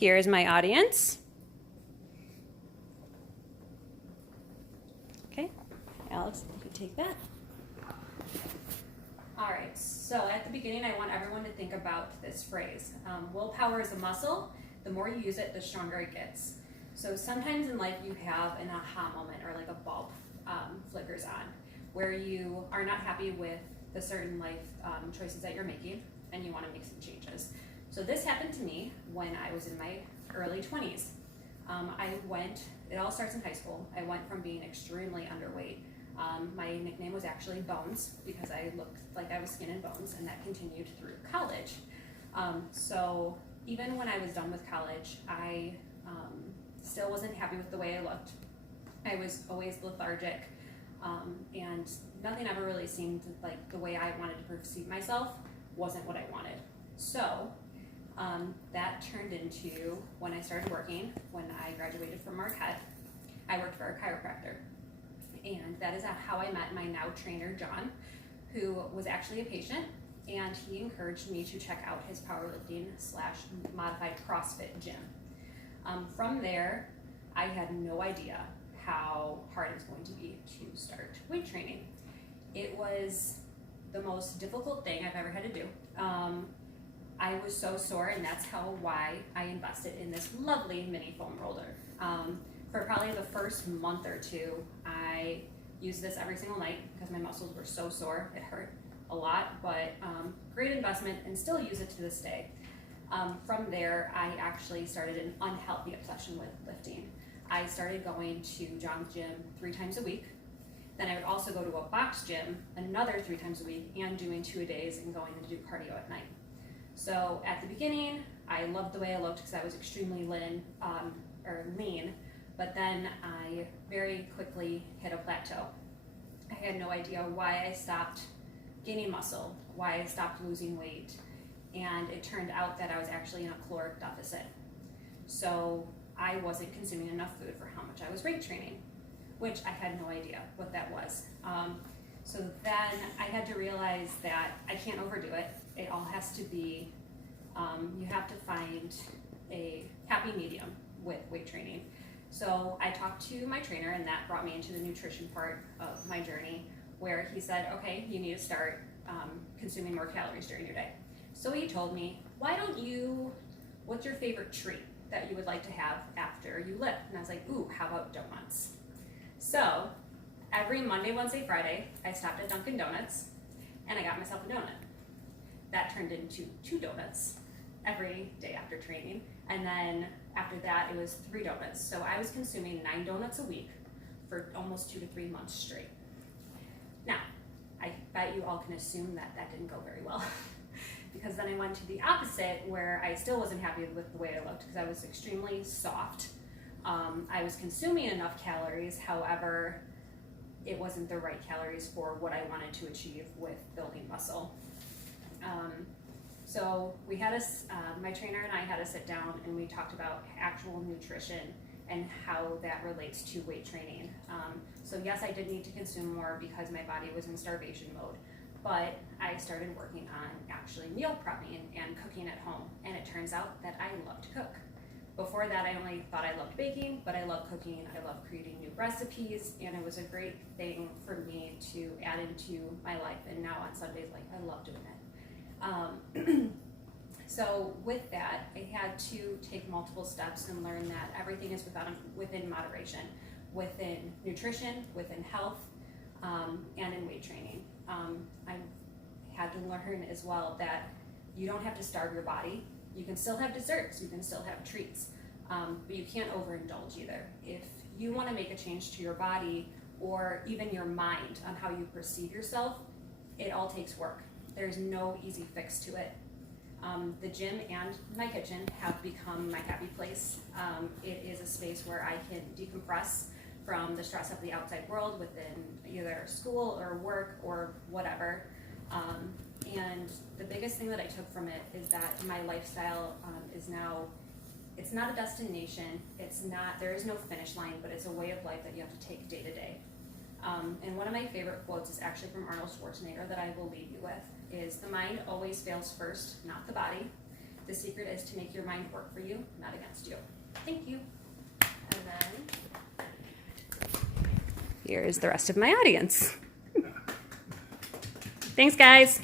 Here's my audience. Okay, Alex, you can take that. All right, so at the beginning, I want everyone to think about this phrase. Willpower is a muscle. The more you use it, the stronger it gets. So sometimes in life you have an aha moment or like a bulb flickers on where you are not happy with the certain life choices that you're making and you want to make some changes. So this happened to me when I was in my early 20s. It all starts in high school. I went from being extremely underweight. My nickname was actually Bones because I looked like I was skin and bones, and that continued through college. So even when I was done with college, I still wasn't happy with the way I looked. I was always lethargic, and nothing ever really seemed like the way I wanted to perceive myself wasn't what I wanted. So that turned into when I started working, when I graduated from Marquette, I worked for a chiropractor. And that is how I met my now trainer, John, who was actually a patient, and he encouraged me to check out his powerlifting / modified CrossFit gym. From there, I had no idea how hard it was going to be to start weight training. It was the most difficult thing I've ever had to do. I was so sore, and that's why I invested in this lovely mini foam roller. For probably the first month or two, I used this every single night because my muscles were so sore. It hurt a lot, but great investment, and still use it to this day. From there, I actually started an unhealthy obsession with lifting. I started going to John's gym 3 times a week. Then I would also go to a box gym another 3 times a week and doing 2-a-days and going to do cardio at night. So at the beginning, I loved the way I looked because I was extremely lean, but then I very quickly hit a plateau. I had no idea why I stopped gaining muscle, why I stopped losing weight, and it turned out that I was actually in a caloric deficit. So I wasn't consuming enough food for how much I was weight training, which I had no idea what that was. So then I had to realize that I can't overdo it. It all has to be, you have to find a happy medium with weight training. So I talked to my trainer, and that brought me into the nutrition part of my journey, where he said, okay, you need to start consuming more calories during your day. So he told me, what's your favorite treat that you would like to have after you lift? And I was like, ooh, how about donuts? So every Monday, Wednesday, Friday, I stopped at Dunkin' Donuts and I got myself a donut. That turned into 2 donuts every day after training. And then after that, it was 3 donuts. So I was consuming 9 donuts a week for almost 2 to 3 months straight. Now, I bet you all can assume that that didn't go very well. Because then I went to the opposite, where I still wasn't happy with the way I looked because I was extremely soft. I was consuming enough calories, however, it wasn't the right calories for what I wanted to achieve with building muscle. So we had my trainer and I had to sit down and we talked about actual nutrition and how that relates to weight training. So yes, I did need to consume more because my body was in starvation mode, but I started working on actually meal prepping and cooking at home, and it turns out that I love to cook. Before that, I only thought I loved baking, but I love cooking, I love creating new recipes, and it was a great thing for me to add into my life, and now on Sundays, I love doing it. So with that, I had to take multiple steps and learn that everything is within moderation, within nutrition, within health, and in weight training. I had to learn as well that you don't have to starve your body. You can still have desserts, you can still have treats, but you can't overindulge either. If you want to make a change to your body or even your mind on how you perceive yourself, it all takes work. There's no easy fix to it. The gym and my kitchen have become my happy place. It is a space where I can decompress from the stress of the outside world within either school or work or whatever. And the biggest thing that I took from it is that my lifestyle is now, it's not a destination, there is no finish line, but it's a way of life that you have to take day to day. And one of my favorite quotes is actually from Arnold Schwarzenegger that I will leave you with, is the mind always fails first, not the body. The secret is to make your mind work for you, not against you. Thank you. And then here's the rest of my audience. Thanks, guys.